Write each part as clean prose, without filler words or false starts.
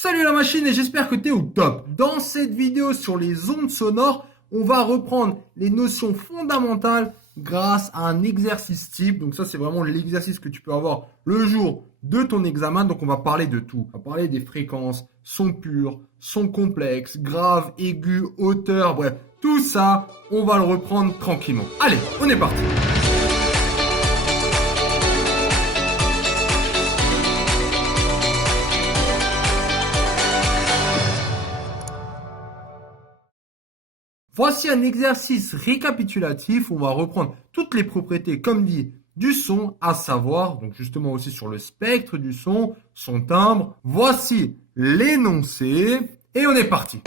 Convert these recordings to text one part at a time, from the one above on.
Salut la machine et j'espère que tu es au top. Dans cette vidéo sur les ondes sonores, on va reprendre les notions fondamentales grâce à un exercice type. Donc ça, c'est vraiment l'exercice que tu peux avoir le jour de ton examen. Donc on va parler de tout. On va parler des fréquences, son pur, son complexe, grave, aigu, hauteur, bref. Tout ça, on va le reprendre tranquillement. Allez, on est parti. Voici un exercice récapitulatif. On va reprendre toutes les propriétés, comme dit, du son, à savoir, donc justement aussi sur le spectre du son, son timbre. Voici l'énoncé et on est parti.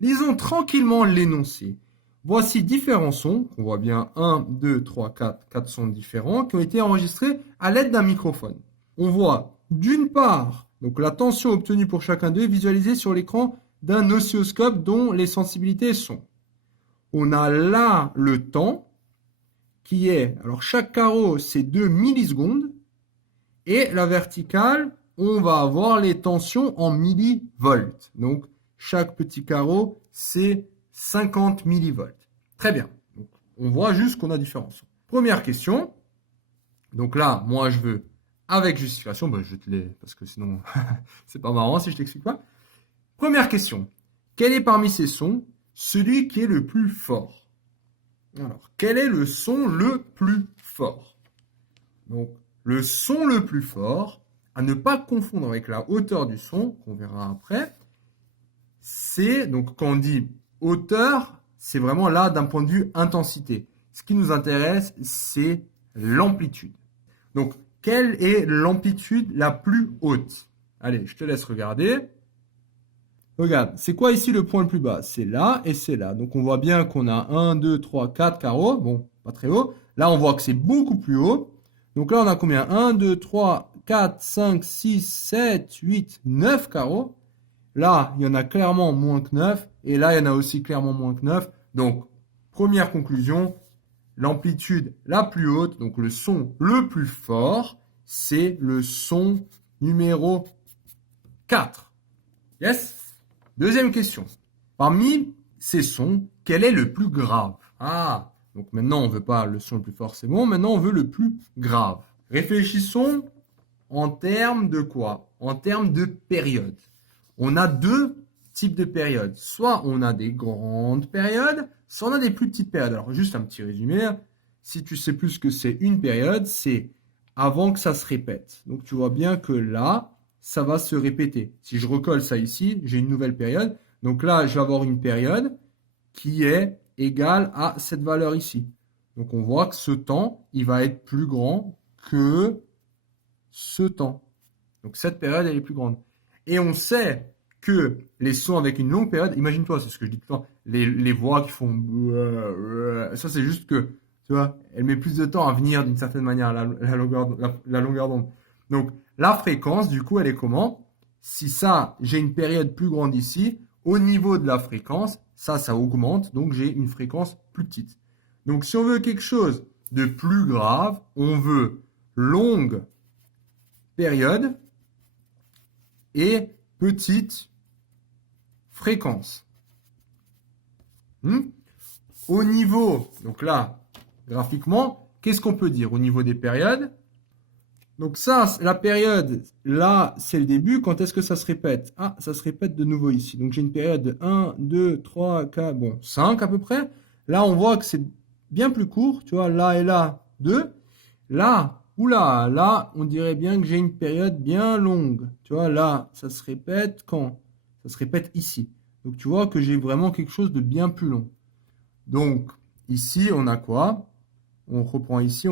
Lisons tranquillement l'énoncé. Voici différents sons, on voit bien 1, 2, 3, 4 sons différents qui ont été enregistrés à l'aide d'un microphone. On voit d'une part, donc la tension obtenue pour chacun d'eux est visualisée sur l'écran d'un oscilloscope dont les sensibilités sont. On a là le temps qui est, alors chaque carreau c'est 2 millisecondes et la verticale, on va avoir les tensions en millivolts. Donc chaque petit carreau c'est 50 millivolts. Très bien. Donc, on voit juste qu'on a différents sons. Première question. Donc là, moi je veux avec justification, je te l'ai, parce que sinon, c'est pas marrant si je t'explique pas. Première question. Quel est parmi ces sons celui qui est le plus fort? Alors, quel est le son le plus fort? Donc, le son le plus fort, à ne pas confondre avec la hauteur du son, qu'on verra après, c'est, donc quand on dit hauteur, c'est vraiment là d'un point de vue intensité. Ce qui nous intéresse, c'est l'amplitude. Donc, quelle est l'amplitude la plus haute? Allez, je te laisse regarder. Regarde, c'est quoi ici le point le plus bas? C'est là et c'est là. Donc, on voit bien qu'on a 1, 2, 3, 4 carreaux. Bon, pas très haut. Là, on voit que c'est beaucoup plus haut. Donc là, on a combien? 1, 2, 3, 4, 5, 6, 7, 8, 9 carreaux. Là, il y en a clairement moins que 9. Et là, il y en a aussi clairement moins que 9. Donc, première conclusion, l'amplitude la plus haute, donc le son le plus fort, c'est le son numéro 4. Yes? Deuxième question. Parmi ces sons, quel est le plus grave? Ah, donc maintenant on ne veut pas le son le plus fort, c'est bon. Maintenant on veut le plus grave. Réfléchissons en termes de quoi? En termes de période. On a deux types de périodes. Soit on a des grandes périodes, soit on a des plus petites périodes. Alors juste un petit résumé. Si tu sais plus ce que c'est une période, c'est avant que ça se répète. Donc tu vois bien que là, ça va se répéter. Si je recolle ça ici, j'ai une nouvelle période. Donc là, je vais avoir une période qui est égale à cette valeur ici. Donc on voit que ce temps, il va être plus grand que ce temps. Donc cette période, elle est plus grande. Et on sait que les sons avec une longue période, imagine-toi, c'est ce que je dis tout le temps, les voix qui font... Ça, c'est juste que, tu vois, elle met plus de temps à venir d'une certaine manière, la longueur d'onde. Donc, la fréquence, du coup, elle est comment? Si ça, j'ai une période plus grande ici, au niveau de la fréquence, ça augmente, donc j'ai une fréquence plus petite. Donc, si on veut quelque chose de plus grave, on veut longue période et petite fréquence. Au niveau, donc là, graphiquement, qu'est-ce qu'on peut dire au niveau des périodes? Donc ça, la période, là, c'est le début. Quand est-ce que ça se répète? Ah, ça se répète de nouveau ici. Donc j'ai une période de 1, 2, 3, 4, bon, 5 à peu près. Là, on voit que c'est bien plus court. Tu vois, là et là, 2. Là, oula, là, on dirait bien que j'ai une période bien longue. Tu vois, là, ça se répète quand? Ça se répète ici. Donc tu vois que j'ai vraiment quelque chose de bien plus long. Donc ici, on a quoi? On reprend ici.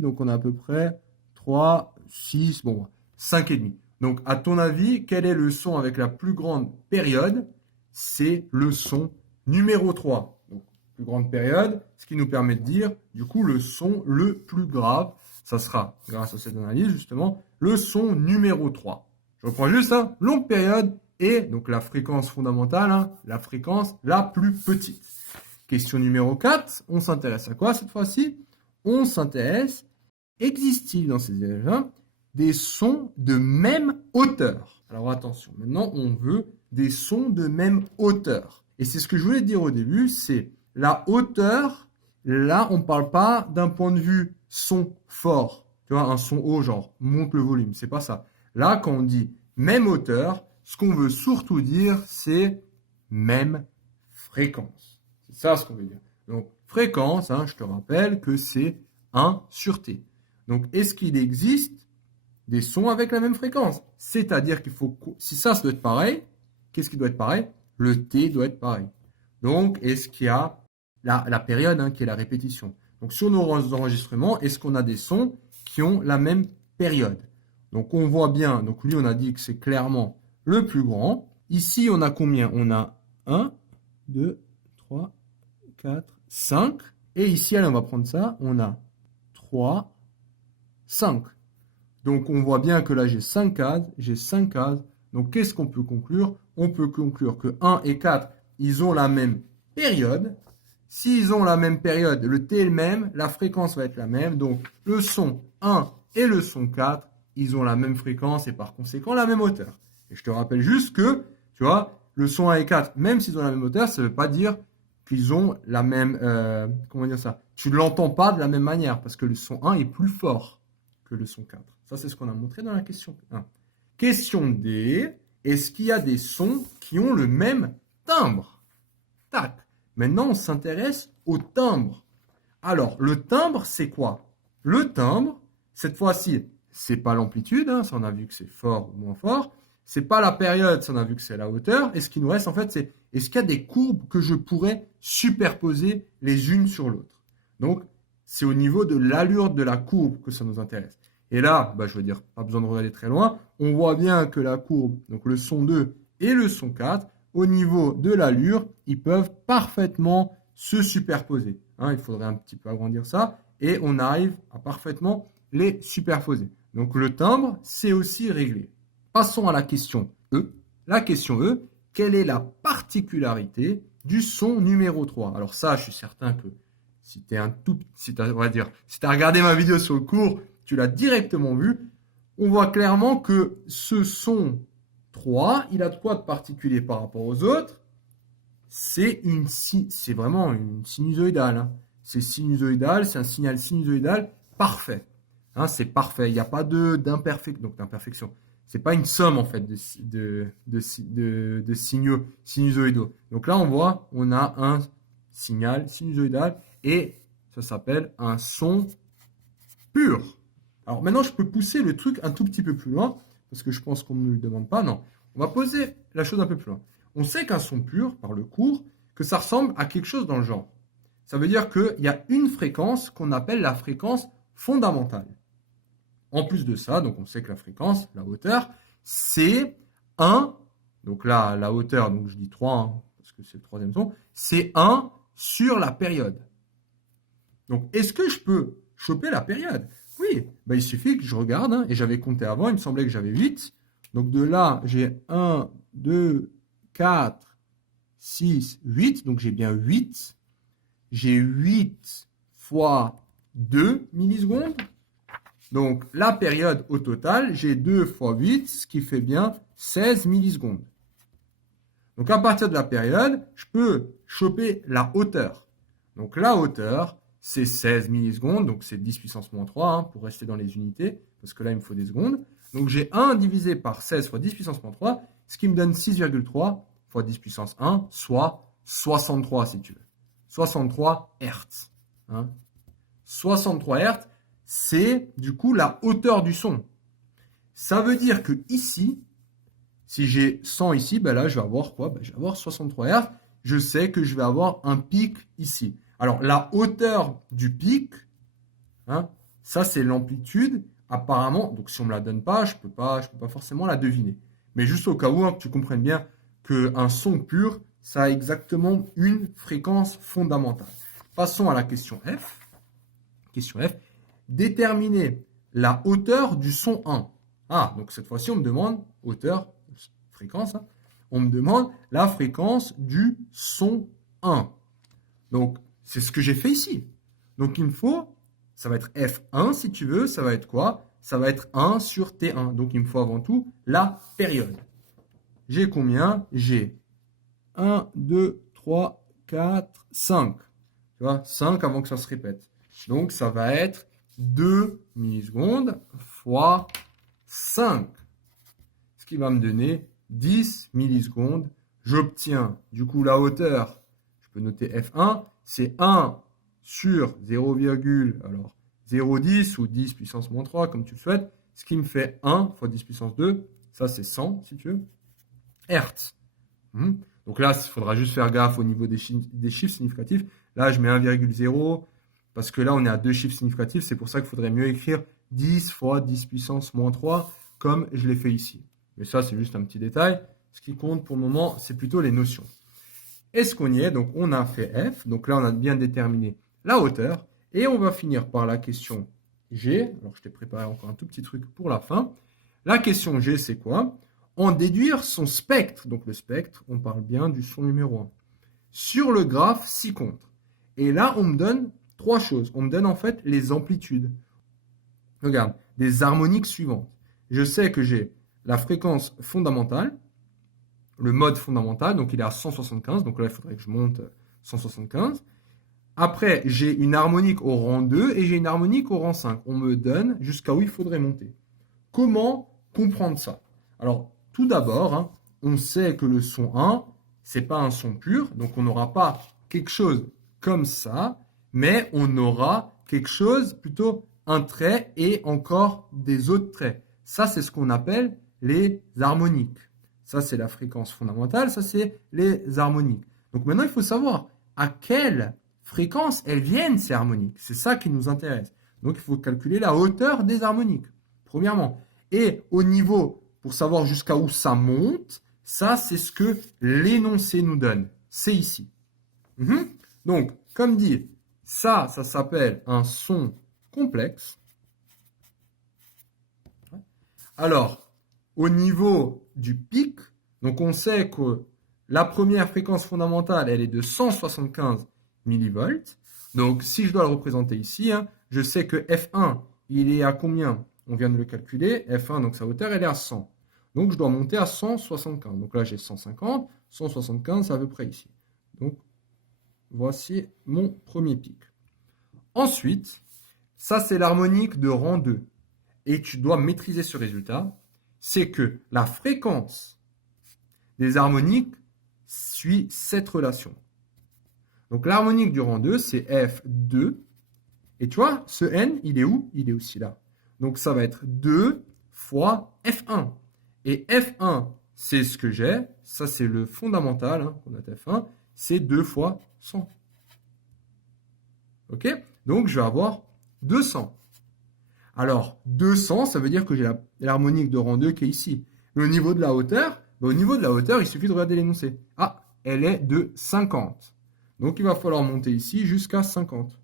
Donc on a à peu près 3, 6, bon, 5,5. Donc à ton avis, quel est le son avec la plus grande période? C'est le son numéro 3. Donc plus grande période, ce qui nous permet de dire, du coup, le son le plus grave. Ça sera, grâce à cette analyse, justement, le son numéro 3. Je reprends juste, longue période et donc la fréquence fondamentale, la fréquence la plus petite. Question numéro 4, on s'intéresse à quoi cette fois-ci? On s'intéresse, existe-t-il dans ces élèves des sons de même hauteur. Alors attention, maintenant on veut des sons de même hauteur. Et c'est ce que je voulais dire au début, c'est la hauteur, là on ne parle pas d'un point de vue son fort. Tu vois, un son haut, genre monte le volume, c'est pas ça. Là, quand on dit même hauteur, ce qu'on veut surtout dire, c'est même fréquence. C'est ça ce qu'on veut dire. Donc, fréquence, hein, je te rappelle que c'est 1 sur T. Donc, est-ce qu'il existe des sons avec la même fréquence? C'est-à-dire qu'il faut, si ça doit être pareil, qu'est-ce qui doit être pareil? Le T doit être pareil. Donc, est-ce qu'il y a la période, hein, qui est la répétition? Donc, sur nos enregistrements, est-ce qu'on a des sons qui ont la même période? Donc, on voit bien, donc lui, on a dit que c'est clairement le plus grand. Ici, on a combien? On a 1, 2, 3, 4, 5. Et ici, allez, on va prendre ça, on a 3, 5. Donc, on voit bien que là, j'ai 5 cases. Donc, qu'est-ce qu'on peut conclure? On peut conclure que 1 et 4, ils ont la même période. S'ils ont la même période, le T est le même, la fréquence va être la même. Donc, le son 1 et le son 4, ils ont la même fréquence et par conséquent la même hauteur. Et je te rappelle juste que, tu vois, le son 1 et 4, même s'ils ont la même hauteur, ça ne veut pas dire qu'ils ont la même... comment dire ça? Tu ne l'entends pas de la même manière parce que le son 1 est plus fort que le son 4. Ça, c'est ce qu'on a montré dans la question 1. Question D. Est-ce qu'il y a des sons qui ont le même timbre? Tac. Maintenant, on s'intéresse au timbre. Alors, le timbre, c'est quoi? Le timbre, cette fois-ci, c'est pas l'amplitude, hein, ça on a vu que c'est fort ou moins fort. C'est pas la période, ça on a vu que c'est la hauteur. Et ce qui nous reste, en fait, c'est est-ce qu'il y a des courbes que je pourrais superposer les unes sur l'autre? Donc, c'est au niveau de l'allure de la courbe que ça nous intéresse. Et là, je veux dire, pas besoin de regarder très loin. On voit bien que la courbe, donc le son 2 et le son 4, au niveau de l'allure, ils peuvent parfaitement se superposer. Hein, il faudrait un petit peu agrandir ça. Et on arrive à parfaitement les superposer. Donc le timbre, c'est aussi réglé. Passons à la question E. La question E, quelle est la particularité du son numéro 3? Alors ça, je suis certain que si tu as regardé ma vidéo sur le cours, tu l'as directement vu. On voit clairement que ce son 3, il a de quoi de particulier par rapport aux autres? C'est vraiment une sinusoïdale. Hein. C'est sinusoïdal, c'est un signal sinusoïdal parfait. Hein, c'est parfait. Il n'y a pas d'imperfection. C'est pas une somme en fait de signaux sinusoïdaux. Donc là, on voit, on a un signal sinusoïdal et ça s'appelle un son pur. Alors maintenant, je peux pousser le truc un tout petit peu plus loin parce que je pense qu'on ne me le demande pas. Non, on va poser la chose un peu plus loin. On sait qu'un son pur, par le cours, que ça ressemble à quelque chose dans le genre. Ça veut dire qu'il y a une fréquence qu'on appelle la fréquence fondamentale. En plus de ça, donc on sait que la fréquence, la hauteur, c'est 1, donc là, la hauteur, donc je dis 3, hein, parce que c'est le troisième son, c'est 1 sur la période. Donc, est-ce que je peux choper la période? Oui, il suffit que je regarde, hein, et j'avais compté avant, il me semblait que j'avais 8. Donc de là, j'ai 1, 2, 4, 6, 8, donc j'ai bien 8. J'ai 8 fois 2 millisecondes. Donc, la période au total, j'ai 2 fois 8, ce qui fait bien 16 millisecondes. Donc, à partir de la période, je peux choper la hauteur. Donc, la hauteur, c'est 16 millisecondes, donc c'est 10 puissance moins 3, hein, pour rester dans les unités, parce que là, il me faut des secondes. Donc, j'ai 1 divisé par 16 fois 10 puissance moins 3, ce qui me donne 6,3 fois 10 puissance 1, soit 63 si tu veux. 63 Hertz. Hein. 63 Hertz, c'est du coup la hauteur du son. Ça veut dire que ici, si j'ai 100 ici, là je vais avoir quoi? Je vais avoir 63 Hz. Je sais que je vais avoir un pic ici. Alors la hauteur du pic, hein, ça c'est l'amplitude. Apparemment, donc si on ne me la donne pas, je peux pas forcément la deviner. Mais juste au cas où, hein, que tu comprennes bien qu'un son pur, ça a exactement une fréquence fondamentale. Passons à la question F. Question F. Déterminer la hauteur du son 1. Ah, donc cette fois-ci, on me demande hauteur, fréquence. Hein. On me demande la fréquence du son 1. Donc, c'est ce que j'ai fait ici. Donc, il me faut, ça va être F1 si tu veux, ça va être quoi? ça va être 1 sur T1. Donc, il me faut avant tout la période. J'ai combien? J'ai 1, 2, 3, 4, 5. Tu vois, 5 avant que ça se répète. Donc, ça va être 2 millisecondes fois 5. Ce qui va me donner 10 millisecondes. J'obtiens du coup la hauteur. Je peux noter F1. C'est 1 sur 0,010 ou 10 puissance moins 3 comme tu le souhaites. Ce qui me fait 1 fois 10 puissance 2. Ça, c'est 100 si tu veux. Hertz. Donc là, il faudra juste faire gaffe au niveau des chiffres significatifs. Là, je mets 1,0 parce que là, on est à deux chiffres significatifs. C'est pour ça qu'il faudrait mieux écrire 10 fois 10 puissance moins 3 comme je l'ai fait ici. Mais ça, c'est juste un petit détail. Ce qui compte pour le moment, c'est plutôt les notions. Est-ce qu'on y est? Donc, on a fait F. Donc là, on a bien déterminé la hauteur. Et on va finir par la question G. Alors, je t'ai préparé encore un tout petit truc pour la fin. La question G, c'est quoi? En déduire son spectre. Donc, le spectre, on parle bien du son numéro 1. Sur le graphe ci-contre. Et là, on me donne 3 choses. On me donne en fait les amplitudes. Regarde, des harmoniques suivantes. Je sais que j'ai la fréquence fondamentale, le mode fondamental, donc il est à 175, donc là il faudrait que je monte 175. Après, j'ai une harmonique au rang 2 et j'ai une harmonique au rang 5. On me donne jusqu'à où il faudrait monter. Comment comprendre ça? Alors, tout d'abord, on sait que le son 1, c'est pas un son pur, donc on n'aura pas quelque chose comme ça, mais on aura quelque chose, plutôt un trait et encore des autres traits. Ça, c'est ce qu'on appelle les harmoniques. Ça, c'est la fréquence fondamentale, ça, c'est les harmoniques. Donc maintenant, il faut savoir à quelle fréquence elles viennent, ces harmoniques. C'est ça qui nous intéresse. Donc, il faut calculer la hauteur des harmoniques, premièrement. Et au niveau, pour savoir jusqu'à où ça monte, ça, c'est ce que l'énoncé nous donne. C'est ici. Donc, comme dit, ça s'appelle un son complexe. Alors, au niveau du pic, donc on sait que la première fréquence fondamentale, elle est de 175 millivolts. Donc, si je dois le représenter ici, je sais que F1, il est à combien? On vient de le calculer. F1, donc sa hauteur, elle est à 100. Donc, je dois monter à 175. Donc là, j'ai 150. 175, c'est à peu près ici. Donc, voici mon premier pic. Ensuite, ça, c'est l'harmonique de rang 2. Et tu dois maîtriser ce résultat. C'est que la fréquence des harmoniques suit cette relation. Donc, l'harmonique du rang 2, c'est F2. Et tu vois, ce N, il est où? Il est aussi là. Donc, ça va être 2 fois F1. Et F1, c'est ce que j'ai. Ça, c'est le fondamental, qu'on a F1. C'est 2 fois 100. OK? Donc, je vais avoir 200. Alors, 200, ça veut dire que j'ai l'harmonique de rang 2 qui est ici. Mais au niveau de la hauteur, il suffit de regarder l'énoncé. Ah, elle est de 50. Donc, il va falloir monter ici jusqu'à 50.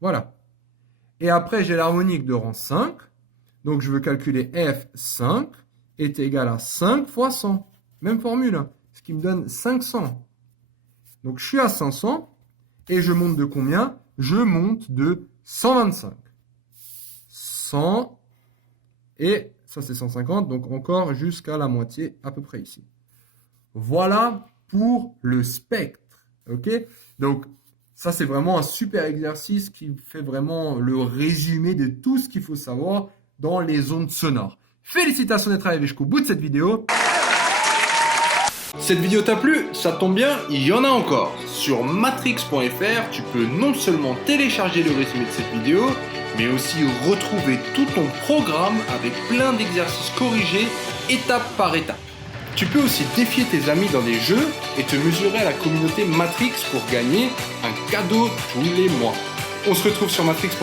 Voilà. Et après, j'ai l'harmonique de rang 5. Donc, je veux calculer F5 est égal à 5 fois 100. Même formule, ce qui me donne 500. Donc, je suis à 500 et je monte de combien? Je monte de 125. 100 et ça, c'est 150. Donc, encore jusqu'à la moitié, à peu près ici. Voilà pour le spectre. OK? Donc, ça, c'est vraiment un super exercice qui fait vraiment le résumé de tout ce qu'il faut savoir dans les ondes sonores. Félicitations d'être arrivé jusqu'au bout de cette vidéo. Cette vidéo t'a plu? Ça tombe bien, il y en a encore. Sur matrix.fr, tu peux non seulement télécharger le résumé de cette vidéo, mais aussi retrouver tout ton programme avec plein d'exercices corrigés étape par étape. Tu peux aussi défier tes amis dans des jeux et te mesurer à la communauté Matrix pour gagner un cadeau tous les mois. On se retrouve sur matrix.fr.